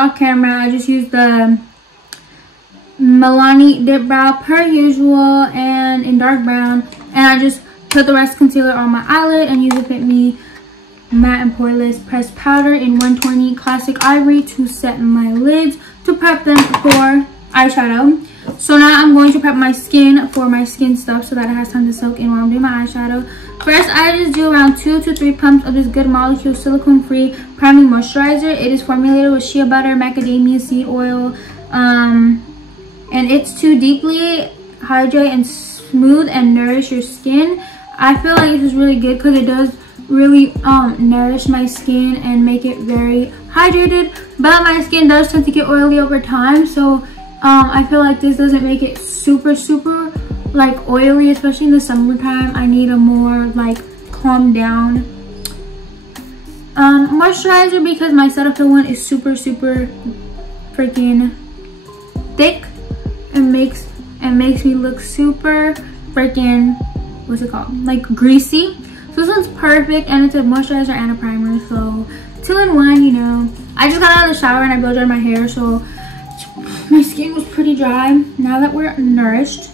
off camera. I just used the Milani Dip Brow per usual and in dark brown. And I just put the rest concealer on my eyelid and use the Fit Me Matte and Poreless Pressed Powder in 120 Classic Ivory to set my lids to prep them for eyeshadow. So now I'm going to prep my skin for my skin stuff so that it has time to soak in while I'm doing my eyeshadow. First, I just do around 2 to 3 pumps of this Good Molecule silicone free priming moisturizer. It is formulated with shea butter, macadamia seed oil, and it's to deeply hydrate and smooth and nourish your skin. I feel like this is really good because it does really nourish my skin and make it very hydrated, but my skin does tend to get oily over time, so I feel like this doesn't make it super like oily, especially in the summertime. I need a more like calm down moisturizer because my Cetaphil one is super freaking thick and makes me look super freaking, what's it called, like greasy. So this one's perfect, and it's a moisturizer and a primer, so 2 in 1, you know. I just got out of the shower and I blow dried my hair, so my skin was pretty dry. Now that we're nourished,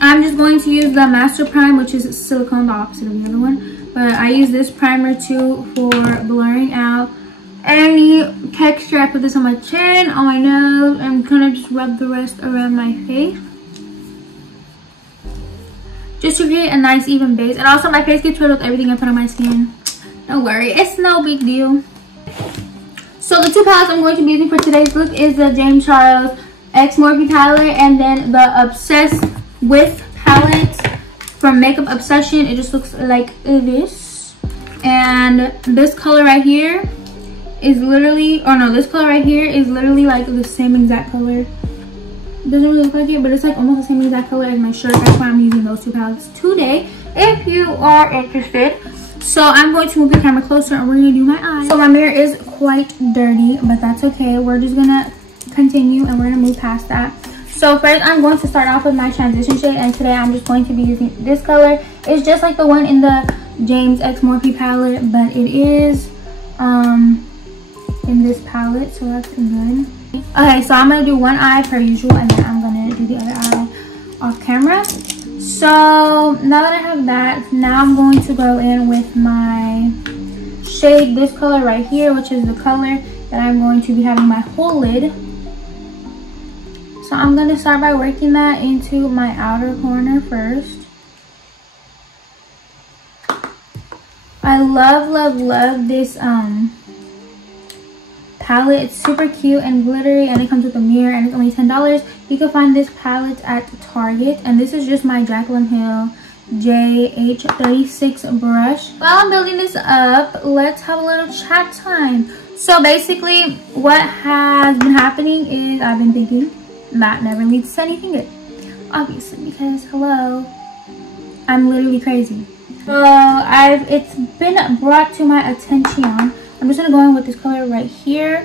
I'm just going to use the Master Prime, which is silicone, the opposite of the other one. But I use this primer too for blurring out any texture. I put this on my chin, on my nose, and kind of just rub the rest around my face, just to create a nice even base. And also my face gets rid of everything I put on my skin. Don't worry, it's no big deal. So the 2 palettes I'm going to be using for today's look is the James Charles X Morphe palette and then the Obsessed With palette from Makeup Obsession. It just looks like this. And this color right here is literally, or no, this color right here is literally like the same exact color. It doesn't really look like it, but it's like almost the same exact color as my shirt. That's why I'm using those 2 palettes today, if you are interested. So I'm going to move the camera closer and we're going to do my eyes. So my mirror is quite dirty, but that's okay. We're just going to continue and we're going to move past that. So first I'm going to start off with my transition shade, and today I'm just going to be using this color. It's just like the one in the James X Morphe palette, but it is in this palette, so that's good. Okay, so I'm going to do one eye per usual, and then I'm going to do the other eye off camera. So now that I have that, now I'm going to go in with my shade, this color right here, which is the color that I'm going to be having my whole lid. So I'm going to start by working that into my outer corner first. I love this palette. It's super cute and glittery, and it comes with a mirror, and it's only $10. You can find this palette at Target, and this is just my Jaclyn Hill JH36 brush. While I'm building this up, let's have a little chat time. So basically what has been happening is I've been thinking that never leads to anything good, obviously, because hello, I'm literally crazy. So it's been brought to my attention. I'm just gonna go in with this color right here.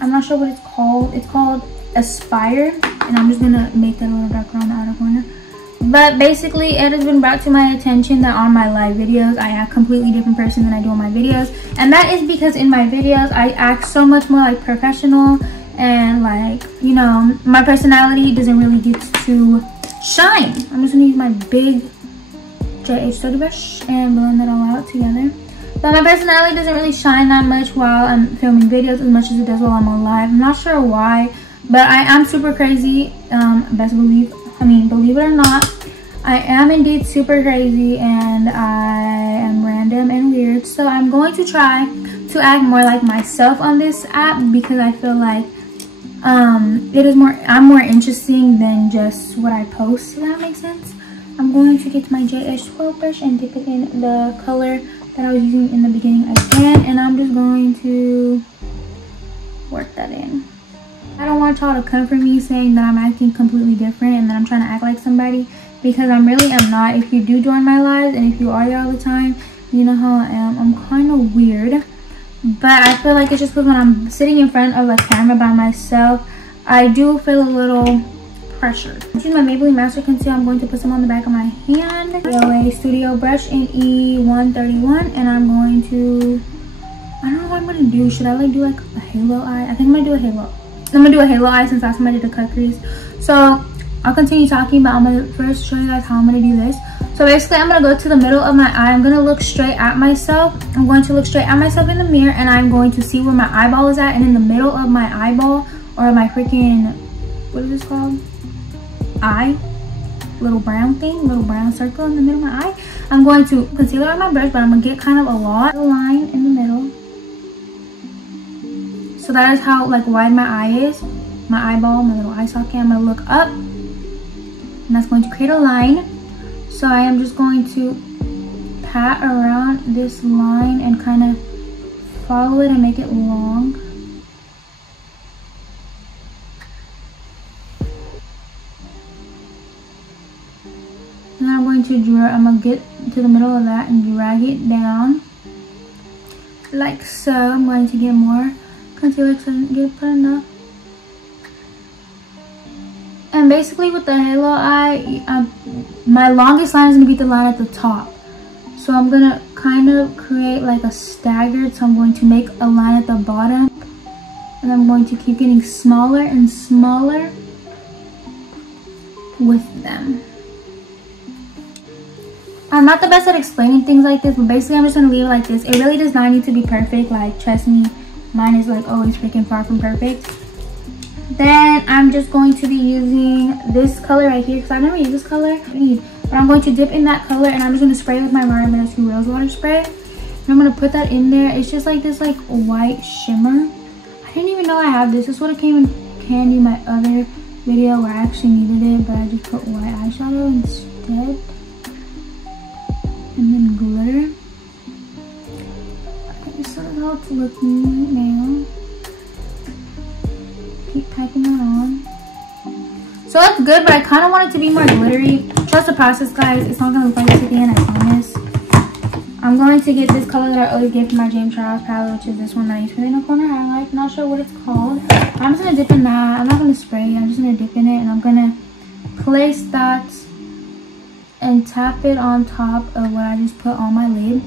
I'm not sure what it's called. It's called Aspire, and I'm just gonna make that a little darker on the outer corner. But basically it has been brought to my attention that on my live videos I act a completely different person than I do on my videos, and that is because in my videos I act so much more like professional, and like, you know, my personality doesn't really get to shine. I'm just gonna use my big JH30 brush and blend that all out together. But my personality doesn't really shine that much while I'm filming videos as much as it does while I'm on live. I'm not sure why, but I am super crazy. Best believe, I mean, believe it or not, I am indeed super crazy, and I am random and weird. So I'm going to try to act more like myself on this app, because I feel like I'm more interesting than just what I post, if that makes sense. I'm going to get my JH12 brush and dip it in the color that I was using in the beginning again, and I'm just going to work that in. I don't want y'all to come for me saying that I'm acting completely different and that I'm trying to act like somebody, because I really am not. If you do join my lives, and if you are here all the time, you know how I am. I'm kind of weird, but I feel like it's just because when I'm sitting in front of a camera by myself, I do feel a little pressured. Using my Maybelline Master Concealer, I'm going to put some on the back of my hand. A Studio brush in E131, and I'm going to I don't know what I'm gonna do. Should I like do like a halo eye? I think I'm gonna do a halo. I'm gonna do a halo eye since last time I did a cut crease. So I'll continue talking, but I'm gonna first show you guys how I'm gonna do this. So basically I'm gonna go to the middle of my eye. I'm gonna look straight at myself. I'm going to look straight at myself in the mirror, and I'm going to see where my eyeball is at, and in the middle of my eyeball, or my freaking, what is this called? Eye, little brown thing, little brown circle in the middle of my eye. I'm going to conceal it on my brush, but I'm gonna get kind of a lot of line in the middle. So that is how like wide my eye is, my eyeball, my little eye socket. I'm gonna look up, and that's going to create a line. So I am just going to pat around this line and kind of follow it and make it long. And then I'm going to I'm gonna get to the middle of that and drag it down like so. I'm going to get more concealer because I didn't get put enough. And basically with the halo eye, my longest line is going to be the line at the top. So I'm going to kind of create like a staggered. So I'm going to make a line at the bottom. And I'm going to keep getting smaller and smaller with them. I'm not the best at explaining things like this, but basically I'm just going to leave it like this. It really does not need to be perfect. Like, trust me, mine is like always freaking far from perfect. Then I'm just going to be using this color right here because I never use this color. But I'm going to dip in that color, and I'm just going to spray it with my Rare Rescue Rose Water Spray. And I'm going to put that in there. It's just like this like white shimmer. I didn't even know I have this. This would have came in handy in my other video where I actually needed it, but I just put white eyeshadow instead. And then glitter. Okay, this is how it's looking now. Keep packing that on. So it's good, but I kind of want it to be more glittery. Trust the process, guys. It's not going to look like this at the end, I promise. I'm going to get this color that I always get from my James Charles palette, which is this one that I use for the inner corner highlight. I'm not sure what it's called. I'm just going to dip in that. I'm not going to spray it. I'm just going to dip in it, and I'm going to place that and tap it on top of what I just put on my lid.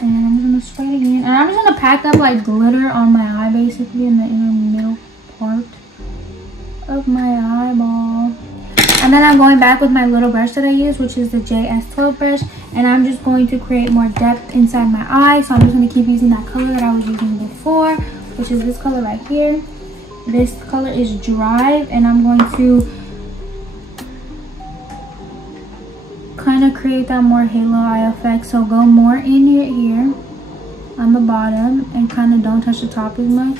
And I'm just going to spray it again. And I'm just going to pack up like glitter on my eye, basically, in the inner middle part of my eyeball. And then I'm going back with my little brush that I use, which is the JS12 brush, and I'm just going to create more depth inside my eye. So I'm just going to keep using that color that I was using before, which is this color right here. This color is Drive, and I'm going to kind of create that more halo eye effect. So go more in here on the bottom, and kind of don't touch the top as much,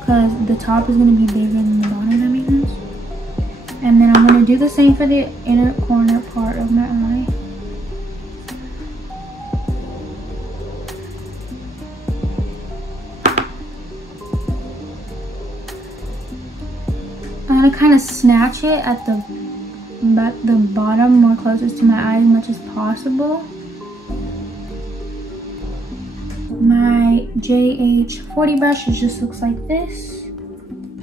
because the top is going to be bigger than the bottom, if that makes sense. And then I'm going to do the same for the inner corner part of my eye. I'm going to kind of snatch it at the bottom, more closest to my eye as much as possible. My JH40 brush just looks like this.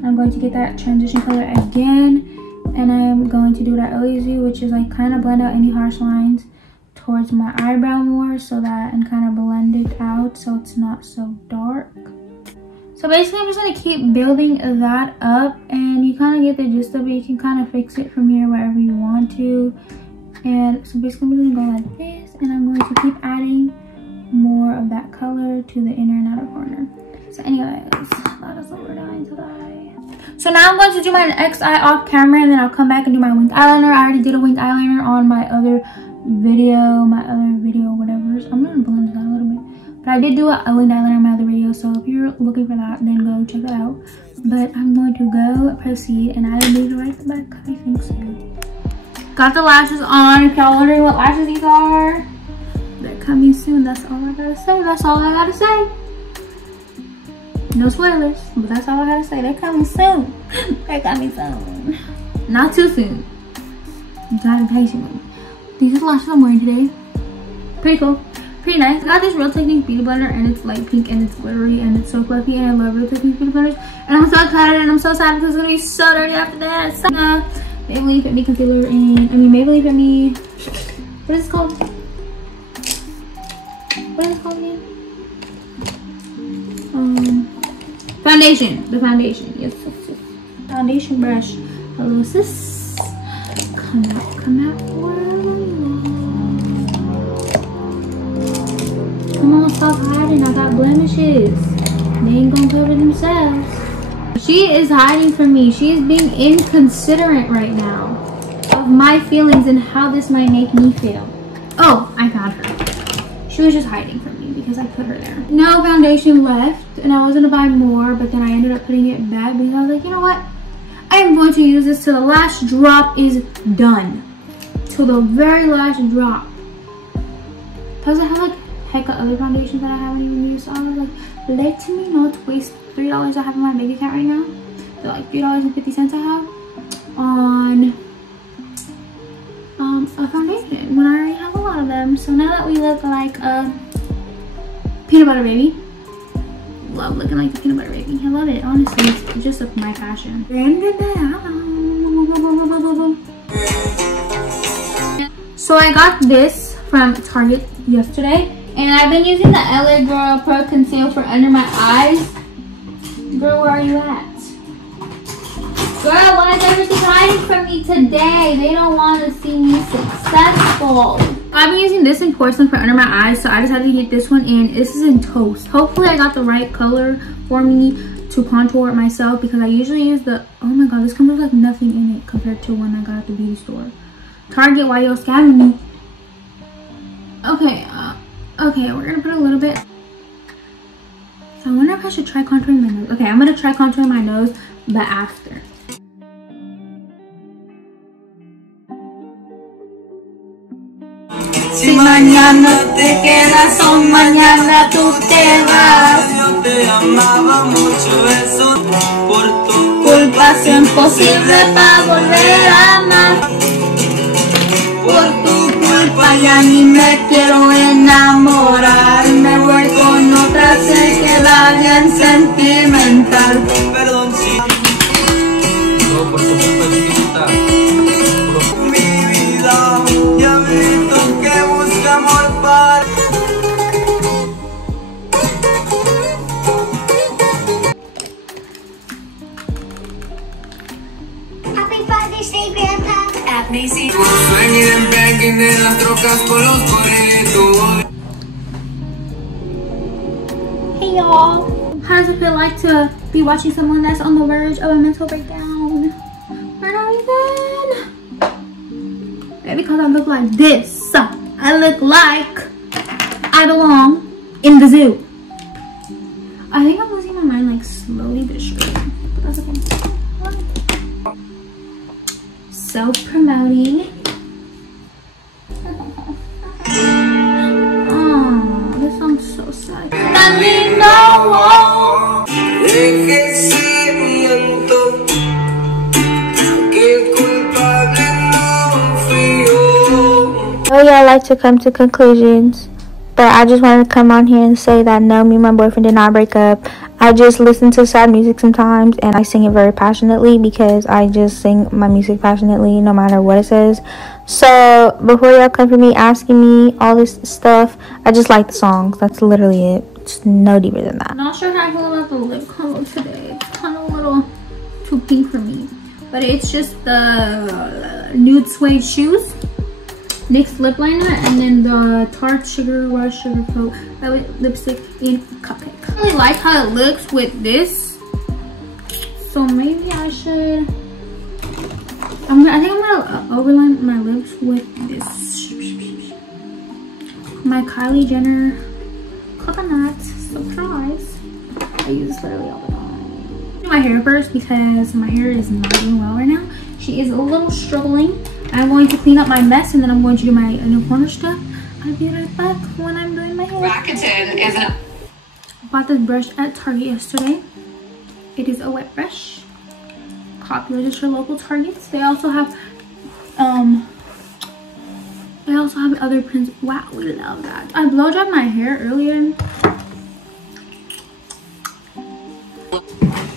I'm going to get that transition color again, and I'm going to do what I always do, which is like kind of blend out any harsh lines towards my eyebrow more, so that, and kind of blend it out so it's not so dark. So basically I'm just going to keep building that up, and you kind of get the gist of it. You can kind of fix it from here wherever you want to. And so basically I'm going to go like this, and I'm going to keep adding more of that color to the inner and outer corner. So anyways, that is what we're doing today. So now I'm going to do my next eye off camera, and then I'll come back and do my winged eyeliner. I already did a winged eyeliner on my other video, whatever. I'm going to blend it out a little bit. But I did do a winged eyeliner on my other video, so if you're looking for that, then go check that out. But I'm going to go proceed, and I need to write the back, I think so. Got the lashes on. If y'all wondering what lashes these are, they're coming soon. That's all I gotta say. That's all I gotta say. No spoilers, but that's all I gotta say. They're coming soon. They're coming soon. Not too soon. You gotta be patient with me. These are the lashes I'm wearing today. Pretty cool. Pretty nice. I got this Real Techniques beauty blender, and it's light pink, and it's glittery, and it's so fluffy, and I love Real Techniques beauty blenders. And I'm so excited, and I'm so sad because it's gonna be so dirty after that. So, Maybelline Fit Me concealer, and Maybelline Fit Me. What is it called? What is it called again? Foundation. The foundation. Yes, yes, yes. Foundation brush. Hello, sis. Come out, come out. Come on, stop hiding. I got blemishes. They ain't gonna cover themselves. She is hiding from me. She is being inconsiderate right now of my feelings and how this might make me feel. Oh, I found her. She was just hiding from me because I put her there. No foundation left, and I was gonna buy more, but then I ended up putting it back because I was like, you know what? I am going to use this till the last drop is done. Till the very last drop. Because I have like heck of other foundations that I haven't even used. So I was like, let me not waste $3 I have in my bank account right now. The like $3.50 I have on a foundation when I already have a lot of them. So now that we look like a peanut butter baby. Love looking like the peanut butter baby. I love it. Honestly, it's just my passion. So I got this from Target yesterday, and I've been using the LA Girl Pro Conceal for under my eyes. Girl, where are you at? Girl, why is everything hiding from me today? They don't want to see me successful. I've been using this in porcelain for under my eyes, so I decided to get this one in. This is in Toast. Hopefully I got the right color for me to contour it myself, because I usually use the, oh my god, this comes with like nothing in it compared to one I got at the beauty store. Target, why y'all scamming me? Okay, okay, we're gonna put a little bit. So I wonder if I should try contouring my nose. Okay, I'm gonna try contouring my nose, but after. Si mañana te quedas o mañana tú te vas. Yo te amaba mucho, eso por tu culpa es imposible para volver a amar. Por tu culpa ya ni me quiero enamorar. Me voy con otra, se queda bien sentimental. Perdón si todo por tu culpa, chiquita. Mi vida ya me que busca amor para. Happy Father's Day, Grandpa. Ethnicity. Sueñen banking en las trocas con los corridos. Hey y'all, how does it feel like to be watching someone that's on the verge of a mental breakdown for no reason? Because I look like this. I look like I belong in the zoo. I think I'm losing my mind like slowly but surely. But that's okay. Self-promoting. Oh, this song's so sad. I know y'all like to come to conclusions, but I just wanted to come on here and say that no, me and my boyfriend did not break up. I just listen to sad music sometimes, and I sing it very passionately because I just sing my music passionately no matter what it says. So before y'all come for me asking me all this stuff, I just like the songs. That's literally it. It's no deeper than that. Not sure how I feel about the lip combo today. It's kind of a little too pink for me, but it's just the nude suede shoes, NYX lip liner, and then the Tarte Sugar Rush Sugar Coat lipstick in Cupcake. I really like how it looks with this, so maybe I should. I think I'm gonna overline my lips with this. My Kylie Jenner coconut surprise. I use this literally all the time. Do my hair first because my hair is not doing well right now. She is a little struggling. I'm going to clean up my mess, and then I'm going to do my inner corner stuff. I'll be right back when I'm doing my hair. Rakuten is a Bought this brush at Target yesterday. It is a wet brush. Popular just for local Targets. They also have other prints. Wow, we love that. I blow dried my hair earlier.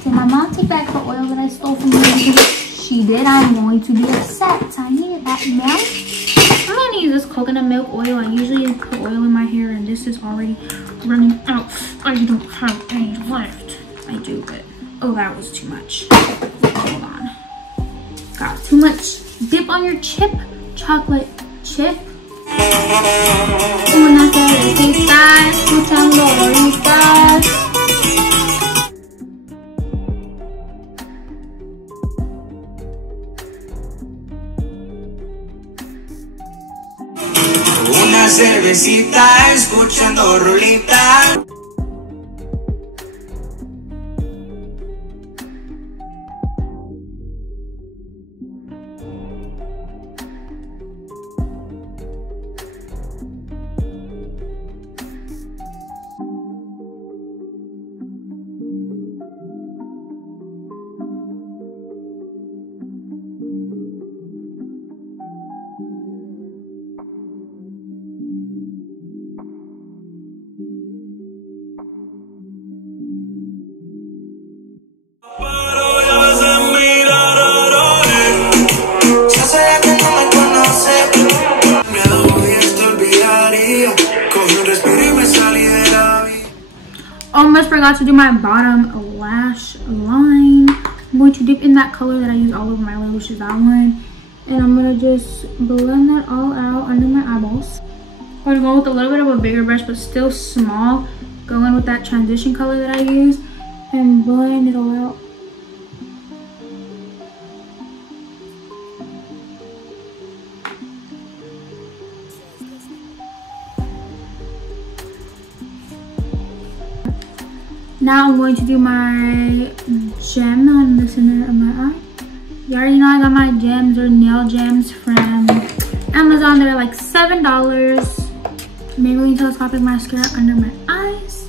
So my mom take back her oil that I stole from her because she did. I'm going to be upset. I needed that, ma'am. I'm gonna use this coconut milk oil. I usually put oil in my hair and this is already running out. I don't have any left. I do, but oh, that was too much. Hold on. Got too much. Dip on your chip, chocolate chip. Una cervecita, escuchando rolitas. Una cervecita, escuchando rolitas. Almost forgot to do my bottom lash line. I'm going to dip in that color that I use all over my lid, which is that one. And I'm going to just blend that all out under my eyeballs. I'm going to go with a little bit of a bigger brush, but still small. Go in with that transition color that I use and blend it all out. Now I'm going to do my gem on the center of my eye. You already know I got my gems or nail gems from Amazon. They're like $7. Maybelline Telescopic Mascara under my eyes.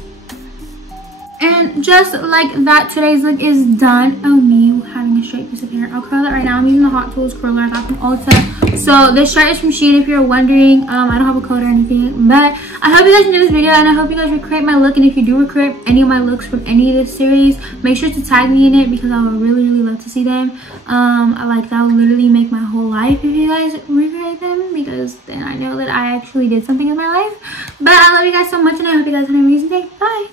And just like that, today's look is done. Oh, me having a straight piece of hair. I'll curl it right now. I'm using the Hot Tools curler I got from Ulta. So this shirt is from Shein if you're wondering. I don't have a code or anything, but I hope you guys enjoyed this video and I hope you guys recreate my look. And if you do recreate any of my looks from any of this series, make sure to tag me in it because I would really love to see them. That would literally make my whole life if you guys recreate them, because then I know that I actually did something in my life. But I love you guys so much and I hope you guys have an amazing day. Bye.